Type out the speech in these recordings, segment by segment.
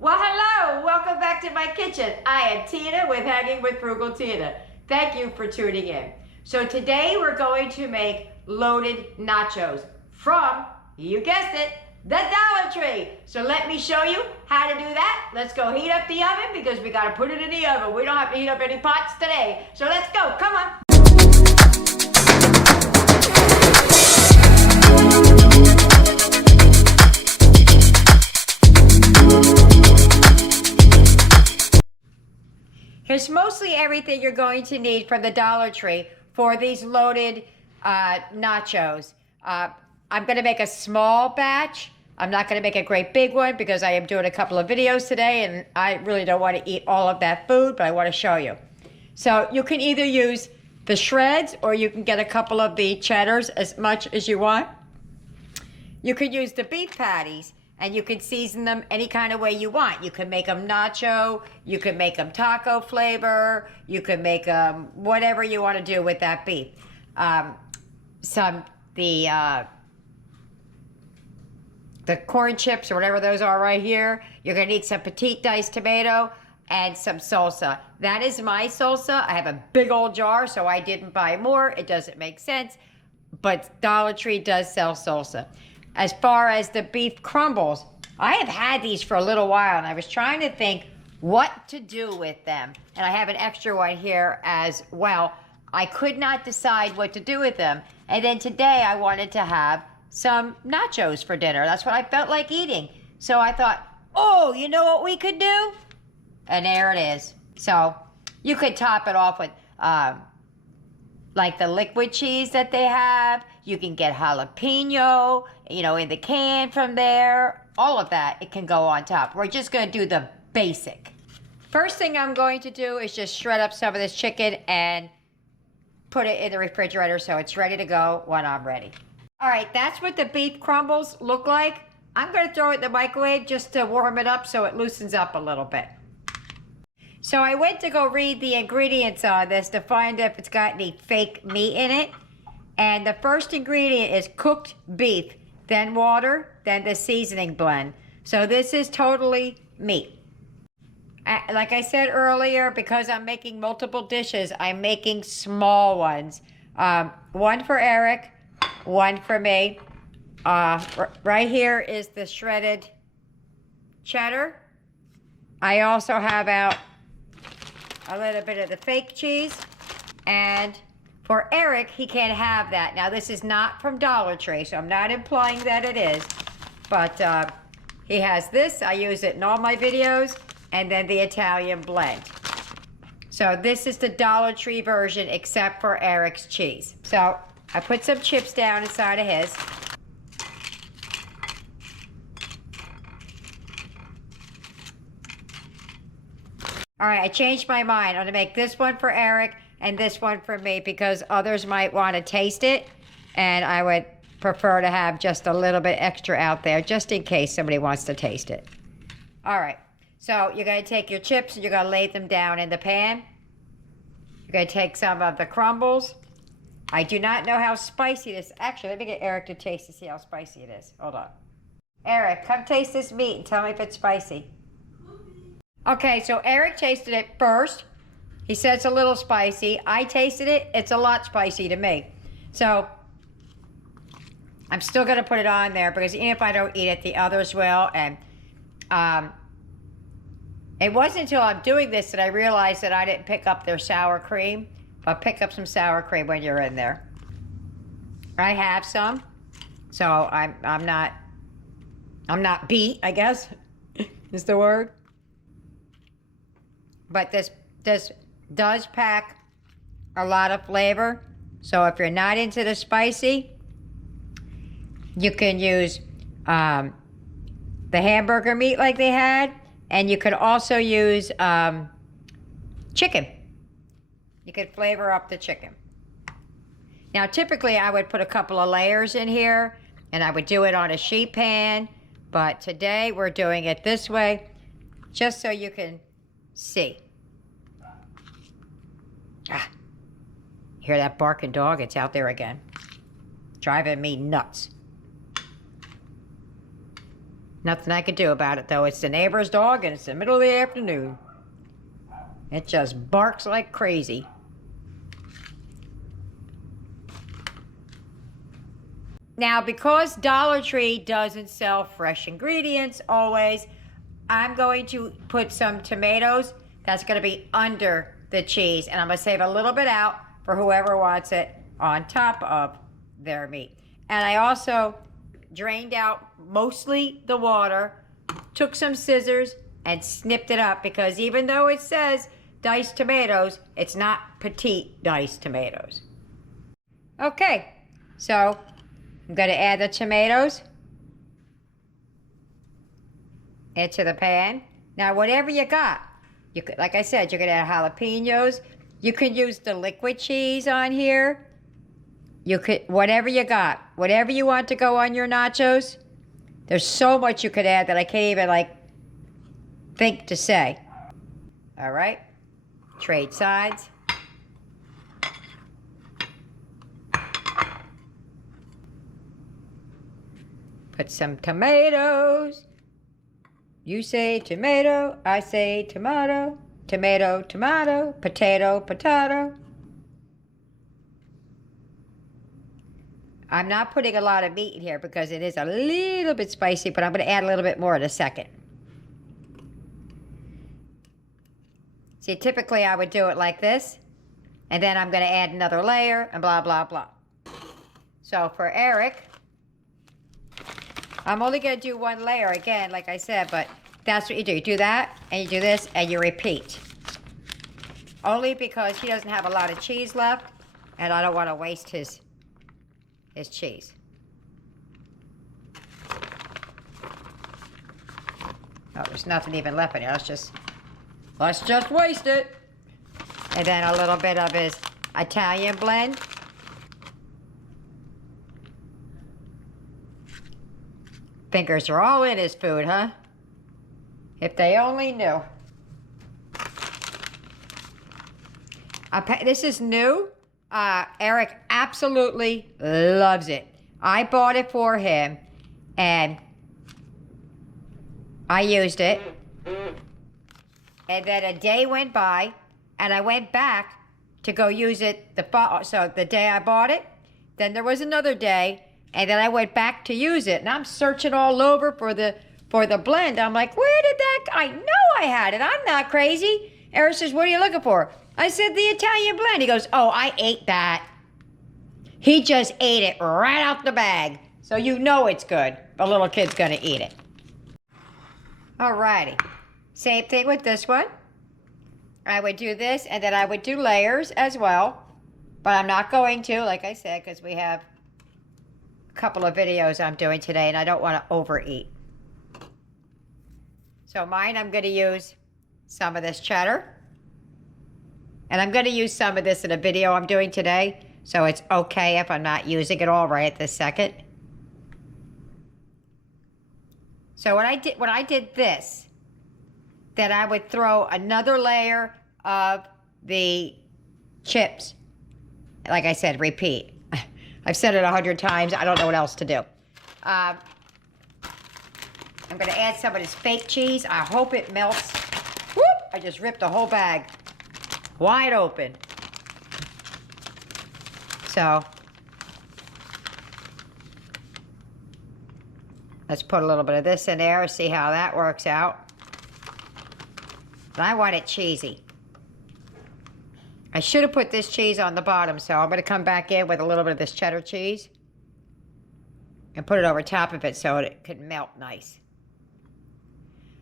Well, hello, welcome back to my kitchen. I am Tina with Hanging with Frugal Tina. Thank you for tuning in. So today we're going to make loaded nachos from, you guessed it, the Dollar Tree. So let me show you how to do that. Let's go heat up the oven because we got to put it in the oven. We don't have to heat up any pots today. So let's go, come on. Here's mostly everything you're going to need from the Dollar Tree for these loaded nachos. I'm going to make a small batch. I'm not going to make a great big one because I am doing a couple of videos today and I really don't want to eat all of that food, but I want to show you. So you can either use the shreds or you can get a couple of the cheddars, as much as you want. You could use the beef patties and you can season them any kind of way you want. You can make them nacho, you can make them taco flavor, you can make them whatever you want to do with that beef. The corn chips or whatever those are right here, you're gonna need some petite diced tomato and some salsa. That is my salsa. I have a big old jar, so I didn't buy more. It doesn't make sense, but Dollar Tree does sell salsa. As far as the beef crumbles, I have had these for a little while and I was trying to think what to do with them. And I have an extra one here as well. I could not decide what to do with them. And then today I wanted to have some nachos for dinner. That's what I felt like eating. So I thought, oh, you know what we could do? And there it is. So you could top it off with like the liquid cheese that they have. You can get jalapeno, in the can from there. All of that, it can go on top. We're just gonna do the basic. First thing I'm going to do is just shred up some of this chicken and put it in the refrigerator so it's ready to go when I'm ready. All right, that's what the beef crumbles look like. I'm gonna throw it in the microwave just to warm it up so it loosens up a little bit. So I went to go read the ingredients on this to find if it's got any fake meat in it. And the first ingredient is cooked beef, then water, then the seasoning blend. So this is totally meat. Like I said earlier, because I'm making multiple dishes, I'm making small ones. One for Eric, one for me. Right here is the shredded cheddar. I also have out a little bit of the fake cheese. And for Eric, he can't have that. Now, this is not from Dollar Tree, so I'm not implying that it is. But he has this. I use it in all my videos. And then the Italian blend. So this is the Dollar Tree version, except for Eric's cheese. So I put some chips down inside of his. All right, I changed my mind. I'm gonna make this one for Eric and this one for me because others might want to taste it. And I would prefer to have just a little bit extra out there just in case somebody wants to taste it. All right, so you're gonna take your chips and you're gonna lay them down in the pan. You're gonna take some of the crumbles. I do not know how spicy this, actually, let me get Eric to taste to see how spicy it is. Hold on. Eric, come taste this meat and tell me if it's spicy. Okay, so Eric tasted it first. He said it's a little spicy. I tasted it. It's a lot spicy to me. So I'm still going to put it on there because even if I don't eat it, the others will. And it wasn't until I'm doing this that I realized that I didn't pick up their sour cream. But pick up some sour cream when you're in there. I have some. So I'm not beat, I guess, is the word. But this does pack a lot of flavor. So if you're not into the spicy, you can use the hamburger meat like they had. And you could also use chicken. You could flavor up the chicken. Now, typically I would put a couple of layers in here and I would do it on a sheet pan. But today we're doing it this way just so you can see. Hear that barking dog? It's out there again. Driving me nuts. Nothing I could do about it, though. It's the neighbor's dog, and it's the middle of the afternoon. It just barks like crazy. Now, because Dollar Tree doesn't sell fresh ingredients always, I'm going to put some tomatoes. That's going to be under the cheese, and I'm going to save a little bit out for whoever wants it on top of their meat. And I also drained out mostly the water, took some scissors and snipped it up, because even though it says diced tomatoes, it's not petite diced tomatoes. Okay, so I'm going to add the tomatoes into the pan. Now, whatever you got, you could, like I said, you could add jalapenos. You could use the liquid cheese on here. You could, whatever you got, whatever you want to go on your nachos. There's so much you could add that I can't even think to say. All right, trade sides. Put some tomatoes. You say tomato, I say tomato. Tomato, tomato, potato, potato. I'm not putting a lot of meat in here because it is a little bit spicy, but I'm going to add a little bit more in a second. See, typically I would do it like this, and then I'm going to add another layer and blah, blah, blah. So for Eric, I'm only going to do one layer again, like I said, but that's what you do. You do that, and you do this, and you repeat. Only because he doesn't have a lot of cheese left, and I don't want to waste his cheese. Oh, there's nothing even left in here. Let's just waste it. And then a little bit of his Italian blend. Fingers are all in his food, huh? If they only knew. This is new. Eric absolutely loves it. I bought it for him, and I used it. And then a day went by, and I went back to go use it so the day I bought it. Then there was another day, and then I went back to use it, and I'm searching all over for the blend. I'm like, where did that? I know I had it. I'm not crazy. Eric says, what are you looking for? I said, the Italian blend. He goes, oh, I ate that. He just ate it right out the bag. So you know it's good. A little kid's gonna eat it. Alrighty. Same thing with this one. I would do this, and then I would do layers as well. But I'm not going to, like I said, because we have a couple of videos I'm doing today, and I don't want to overeat. So mine, I'm going to use some of this cheddar. And I'm going to use some of this in a video I'm doing today, so it's okay if I'm not using it all right at this second. So when I did this, then I would throw another layer of the chips. Like I said, repeat. I've said it 100 times. I don't know what else to do. I'm going to add some of this fake cheese. I hope it melts. Whoop! I just ripped the whole bag wide open. So let's put a little bit of this in there, see how that works out. But I want it cheesy. I should have put this cheese on the bottom, so I'm going to come back in with a little bit of this cheddar cheese and put it over top of it so it could melt nice.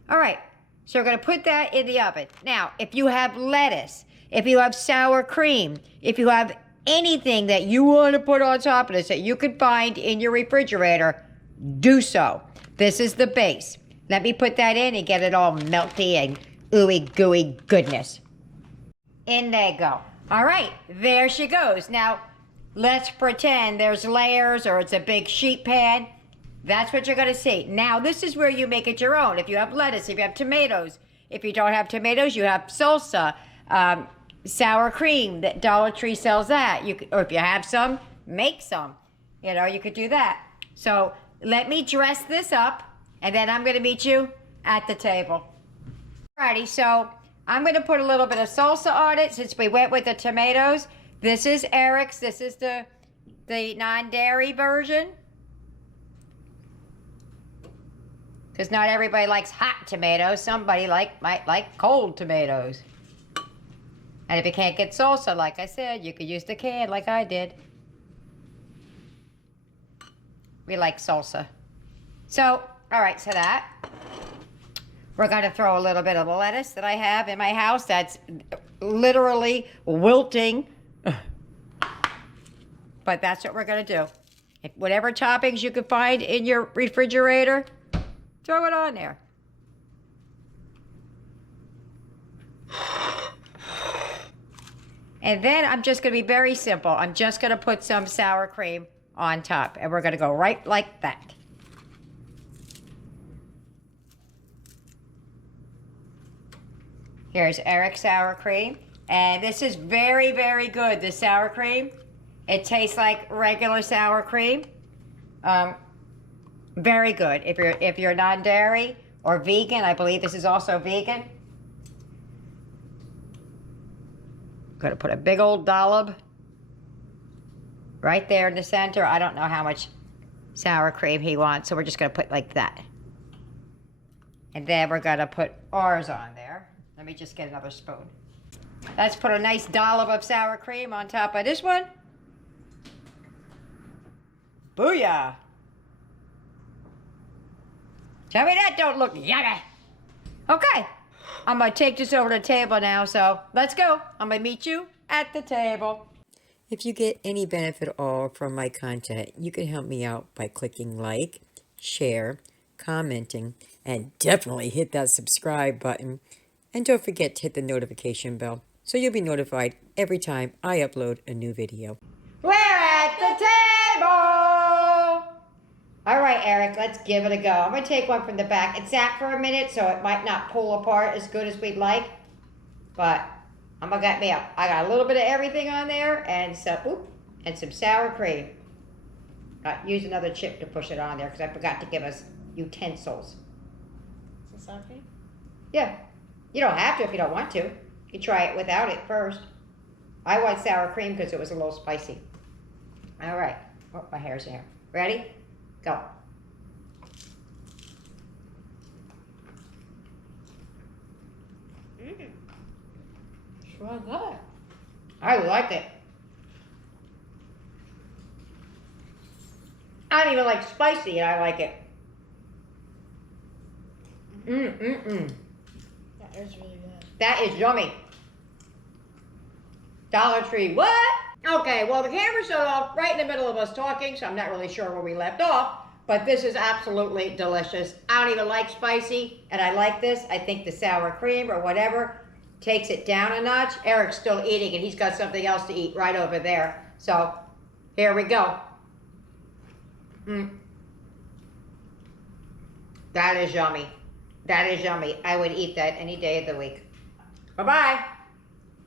All right, so we're going to put that in the oven. Now, if you have lettuce, if you have sour cream, if you have anything that you want to put on top of this that you could find in your refrigerator, do so. This is the base. Let me put that in and get it all melty and ooey gooey goodness. In they go. All right, there she goes. Now, let's pretend there's layers or it's a big sheet pan. That's what you're going to see. Now, this is where you make it your own. If you have lettuce, if you have tomatoes. If you don't have tomatoes, you have salsa, sour cream. That Dollar Tree sells that. Or if you have some, make some. You know, you could do that. So let me dress this up And then I'm gonna meet you at the table. Alrighty, so I'm gonna put a little bit of salsa on it since we went with the tomatoes. This is Eric's, this is the non-dairy version. Because not everybody likes hot tomatoes. Somebody might like cold tomatoes. And if you can't get salsa, like I said, you could use the can like I did. We like salsa. So, all right, so that. We're going to throw a little bit of the lettuce that I have in my house that's literally wilting. But that's what we're going to do. Whatever toppings you can find in your refrigerator, throw it on there. And then I'm just going to be very simple. I'm just going to put some sour cream on top. And we're going to go right like that. Here's Eric's sour cream. And this is very, very good, this sour cream. It tastes like regular sour cream. Very good. If you're non-dairy or vegan, I believe this is also vegan. Gonna put a big old dollop right there in the center. I don't know how much sour cream he wants, so we're just gonna put like that. And then we're gonna put ours on there. Let me just get another spoon. Let's put a nice dollop of sour cream on top of this one. Booyah! Tell me that don't look yummy. Okay, I'm gonna take this over to the table now, so let's go. I'm gonna meet you at the table. If you get any benefit at all from my content, you can help me out by clicking like, share, commenting, and definitely hit that subscribe button. And don't forget to hit the notification bell so you'll be notified every time I upload a new video. We're at the table! All right, Eric, let's give it a go. I'm gonna take one from the back. It sat for a minute, so it might not pull apart as good as we'd like, but I'm gonna get me up. I got a little bit of everything on there and some sour cream. Use another chip to push it on there because I forgot to give us utensils. Is it sour cream? Yeah. You don't have to if you don't want to. You try it without it first. I want sour cream because it was a little spicy. All right. Oh, my hair's in here. Ready? Go. Sure good. I like it. I don't even like spicy, and I like it. That is really good. That is yummy. Dollar Tree, what? Okay, well, the camera shut off right in the middle of us talking, so I'm not really sure where we left off, but this is absolutely delicious. I don't even like spicy, and I like this. I think the sour cream or whatever takes it down a notch. Eric's still eating, and he's got something else to eat right over there. So, here we go. That is yummy. That is yummy. I would eat that any day of the week. Bye-bye.